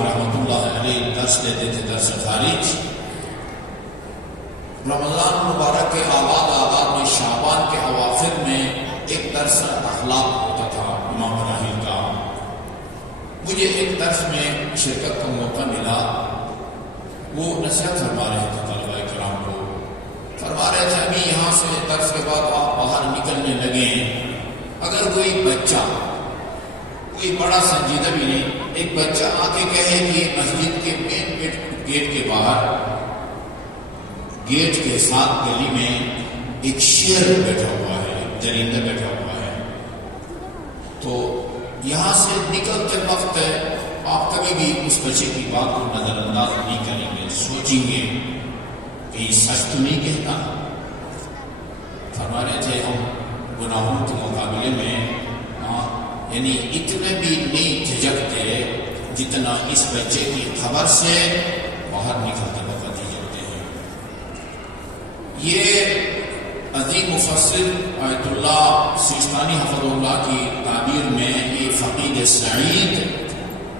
رحمۃ اللہ علیہ درس دیتے تھے، درس خارج۔ رمضان مبارک کے آغاز میں شعبان کے اواخر میں ایک درس اخلاق ہوتا تھا امام راہیل کا۔ مجھے ایک درس میں شرکت کا موقع ملا، وہ نصیحت فرما رہے تھے طلباء کرام کو، فرما رہے تھے ابھی یہاں سے درس کے بعد آپ باہر نکلنے لگے، اگر کوئی بچہ، کوئی بڑا سنجیدہ بھی نہیں، ایک بچہ آ کے کہے کہ مسجد کے مین گیٹ کے باہر، گیٹ کے ساتھ گلی میں ایک شیر بیٹھا ہوا ہے، ایک درندہ بیٹھا ہوا ہے، تو یہاں سے نکلتے وقت آپ کبھی بھی اس بچے کی بات کو نظر انداز نہیں کریں گے، سوچیں گے کہ یہ سچ تو نہیں کہتا۔ فرما رہے تھے ہم گناہوں کے مقابلے میں یعنی اتنے بھی نہیں جھجکتے جتنا اس بچے کی خبر سے باہر نکلتے وقت جھجکتے ہیں۔ یہ عظیم مفسر آیت اللہ سیستانی حفظہ اللہ کی تعبیر میں یہ فقید سعید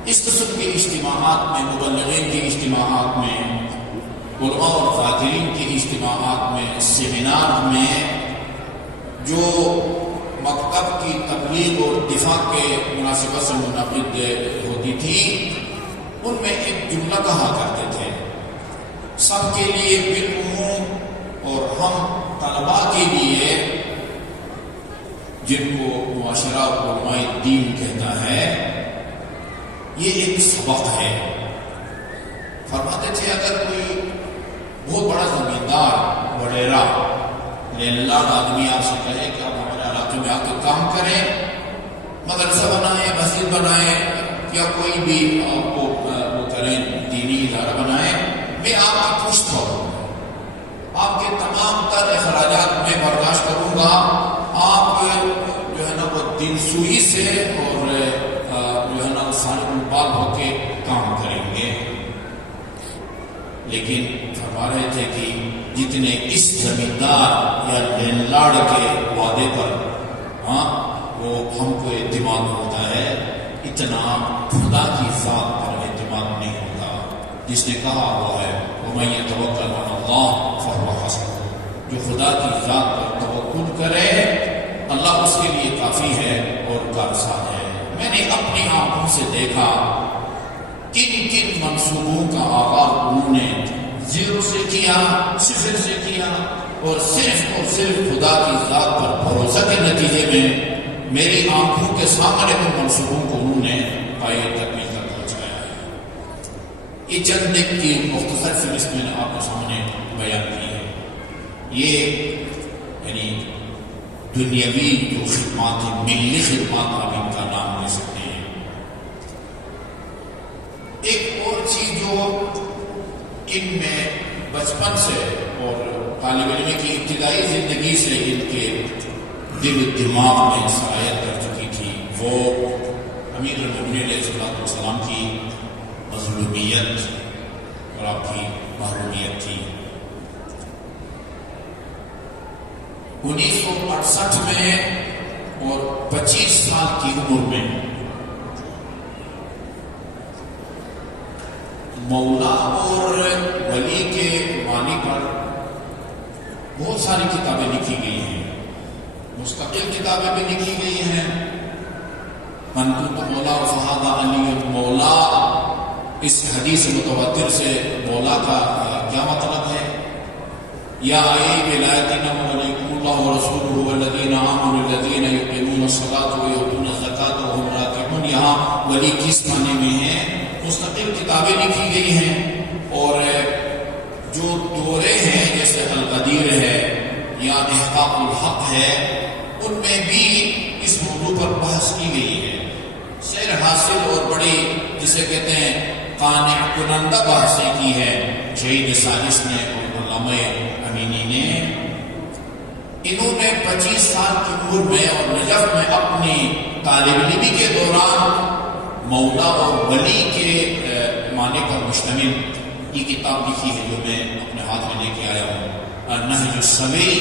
اس قسم کے اجتماعات میں، مبلغین کے اجتماعات میں، علماء اور فاضلین کے اجتماعات میں، سیمینار میں جو مکتب کی تبلیغ اور دفاع کے مناسبت سے منعقد ہوتی تھی، ان میں ایک جملہ کہا کرتے تھے، سب کے لیے بالعموم اور ہم طلباء کے لیے جن کو معاشرہ علماء دین کہتا ہے، یہ ایک سبق ہے۔ فرماتے تھے اگر کوئی بہت بڑا زمیندار وڈیرا لینڈ آدمی آپ سے کہے کہ آپ ہمارے علاقے میں آ کے کام کریں، مدرسہ بنائیں، مسجد بنائیں، یا کوئی بھی آپ کو وہ کریں دینی ادارہ بنائیں، میں آپ کی پشت ہوں، آپ کے تمام تر اخراجات میں برداشت کروں گا، آپ جو ہے نا وہ دل سوئی سے اور جو ہے نا صالح البال ہو کے کام کریں گے۔ لیکن فرما رہے تھے کہ جتنے اس زمیندار یا لینڈ لارڈ کے وعدے پر وہ ہم کو اعتماد ہوتا ہے، اتنا خدا کی ذات پر اعتماد نہیں ہوتا، جس نے کہا وہ ہے وَمَن يَتَوَكَّلْ عَلَى اللَّهِ فَهُوَ حَسْبُهُ، جو خدا کی ذات پر توکل کرے اللہ اس کے لیے کافی ہے اور کارساز ہے۔ میں نے اپنی آنکھوں سے دیکھا کن کن منصوبوں کا آغاز انہوں نے زیرو سے کیا، صفر سے کیا، اور صرف خدا کی ذات پر بھروسہ کے نتیجے میں میری آنکھوں کے سامنے ان منصوبوں کو انہوں نے پائے تکمیل تک پہنچایا ہے۔ یہ چند ایک کی مختصر فہرست میں نے آپ کے سامنے بیان کی ہے۔ یہ یعنی دنیاوی جو خدمات ہیں، ملی خدمات آپ ان کا نام لے سکتے ہیں۔ ایک اور چیز جو ان میں بچپن سے اور طالب علم کی ابتدائی زندگی سے ان کے دل و دماغ میں سرایت کر چکی تھی، وہ امیر المومنین علیہ السلام کی مظلومیت اور آپ کی محرومیت تھی۔ 1968 میں اور 25 سال کی عمر میں مولا اور ولی کے معنی پر بہت ساری کتابیں لکھی گئی ہیں، مستقل کتابیں بھی لکھی گئی ہیں۔ من کنت مولا فہذا علی مولا، اس حدیث متواتر سے مولا کا کیا مطلب ہے؟ یا آئی ولایتنا ولیکم اللہ ورسولہ والذین آمنوا الذین یقیمون الصلاۃ ویؤتون الزکاۃ وهم راکعون، یہاں ولی کس معنی میں ہے؟ مستقل کتابیں لکھی گئی ہیں، اور جو دورے ہیں جیسے القدیر ہے یا احقاق الحق ہے، ان میں بھی اس موضوع پر بحث کی گئی ہے۔ سیر حاصل اور بڑی جسے کہتے ہیں قانع کنندہ بحثیں کی ہے شہید ثالث نے اور علامہ امینی نے۔ انہوں نے 25 سال کی عمر میں اور نجف میں اپنی طالب علمی کے دوران مولا اور ولی کے معنی پر مشتمل یہ کتاب لکھی ہے جو میں اپنے ہاتھ میں لے کے آیا ہوں، النہج السوی